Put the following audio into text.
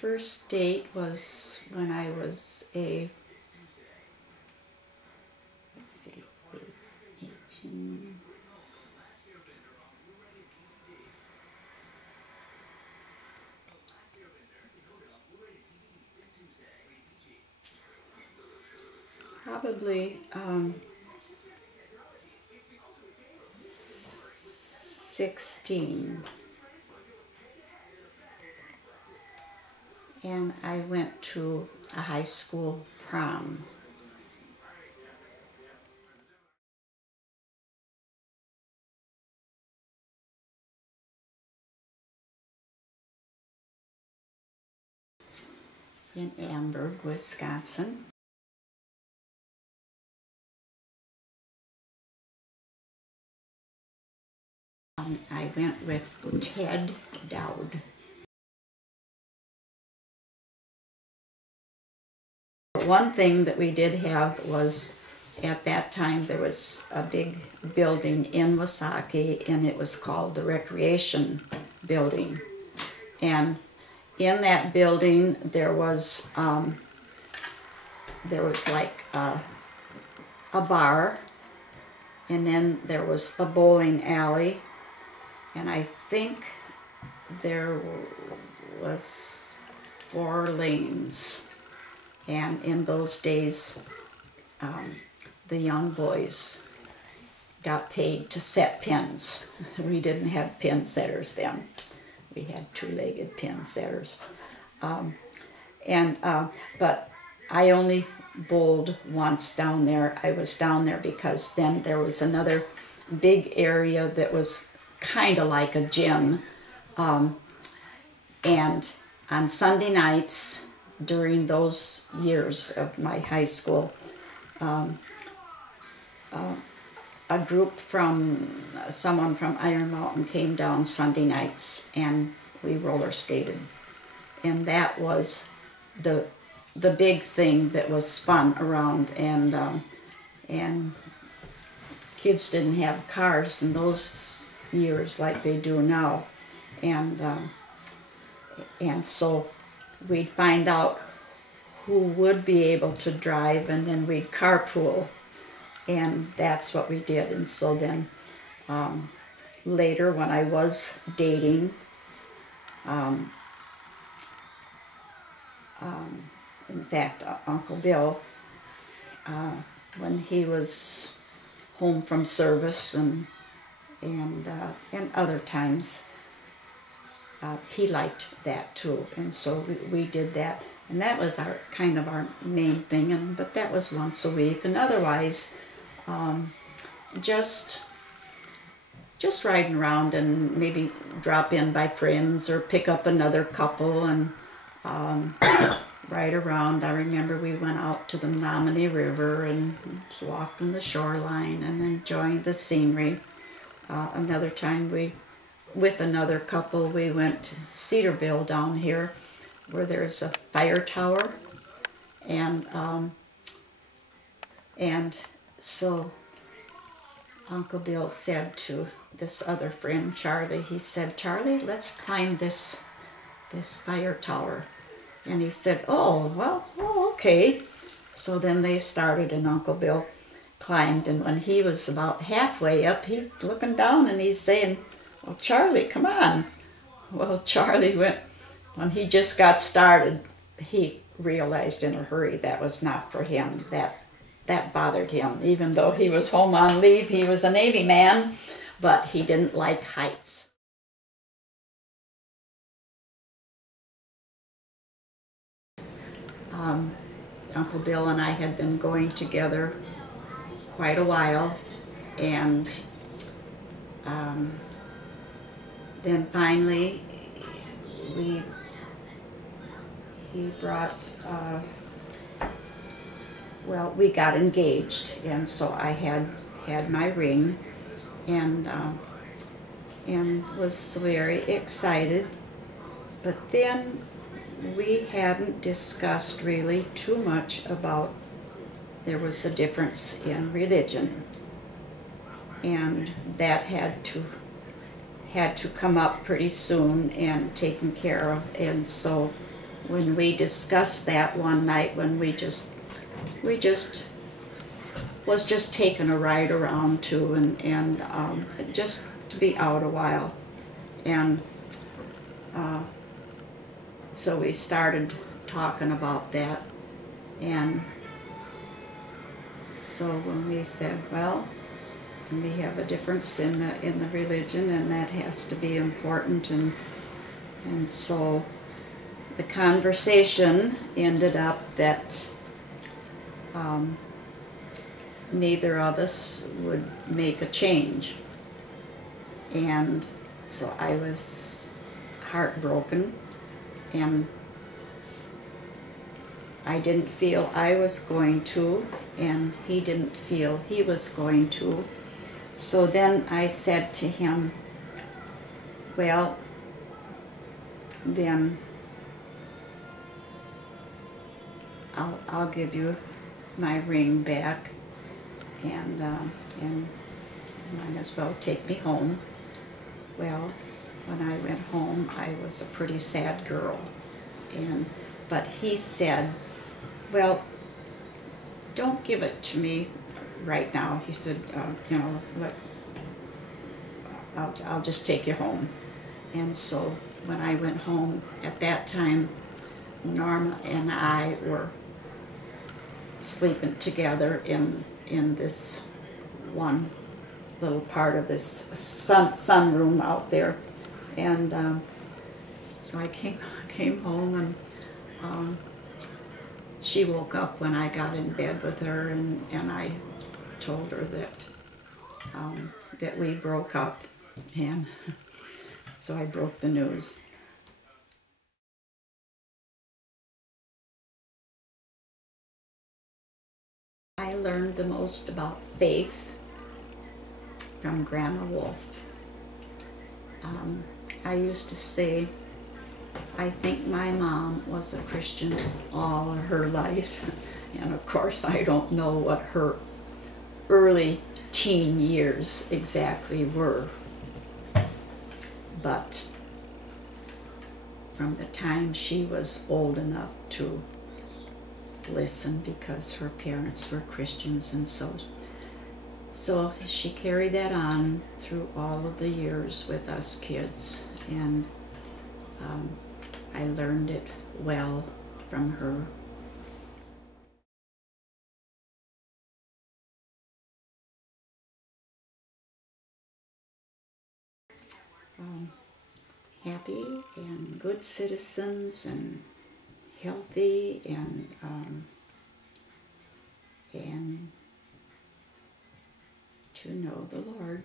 first date was when I was let's see, 18. Probably 16. And I went to a high school prom. In Amberg, Wisconsin. I went with Ted Dowd. One thing that we did have was, at that time there was a big building in Wasaki, and it was called the Recreation Building. And in that building there was like a bar, and then there was a bowling alley, and I think there was 4 lanes. And in those days, the young boys got paid to set pins. We didn't have pin setters then. We had 2-legged pin setters. But I only bowled once down there. I was down there because then there was another big area that was kind of like a gym. And on Sunday nights, during those years of my high school, a group from someone from Iron Mountain came down Sunday nights, and we roller skated, and that was the big thing that was spun around. And kids didn't have cars in those years like they do now, and so we'd find out who would be able to drive, and then we'd carpool, and that's what we did. And so then later, when I was dating, in fact, Uncle Bill, when he was home from service and other times, he liked that too, and so we did that, and that was our kind of our main thing. But that was once a week, and otherwise, just riding around and maybe drop in by friends or pick up another couple and ride around. I remember we went out to the Menominee River and walking the shoreline and enjoying the scenery. Another time with another couple, we went to Cedarville down here, where there's a fire tower, and so Uncle Bill said to this other friend, Charlie, he said, "Charlie, let's climb this fire tower." And he said, "Oh, well, okay." So then they started, and Uncle Bill climbed, and when he was about halfway up, he's looking down and he's saying, "Well, Charlie, come on." Well, Charlie went, when he just got started, he realized in a hurry that was not for him. That bothered him. Even though he was home on leave, he was a Navy man, but he didn't like heights. Uncle Bill and I had been going together quite a while, and then finally he brought, well, we got engaged, and so I had my ring, and was very excited. But then we hadn't discussed really too much about, there was a difference in religion, and that had to come up pretty soon and taken care of. And so when we discussed that one night, when we was just taking a ride around too, and just to be out a while, and so we started talking about that, and so when we said, well, we have a difference in the religion, and that has to be important, and so the conversation ended up that neither of us would make a change, and so I was heartbroken, and I didn't feel I was going to, and he didn't feel he was going to. So then I said to him, well, then I'll give you my ring back, and might as well take me home. Well, when I went home, I was a pretty sad girl, but he said, well, don't give it to me right now. He said, you know, I'll just take you home. And so when I went home, at that time, Norma and I were sleeping together in this one little part of this sunroom out there, and so I came home, and she woke up when I got in bed with her, and I told her that we broke up, and so I broke the news. I learned the most about faith from Grandma Wolf. I used to say, I think my mom was a Christian all her life, and of course I don't know what her early teen years exactly were, but from the time she was old enough to listen, because her parents were Christians, and so she carried that on through all of the years with us kids, and I learned it well from her. Happy and good citizens, and healthy, and to know the Lord.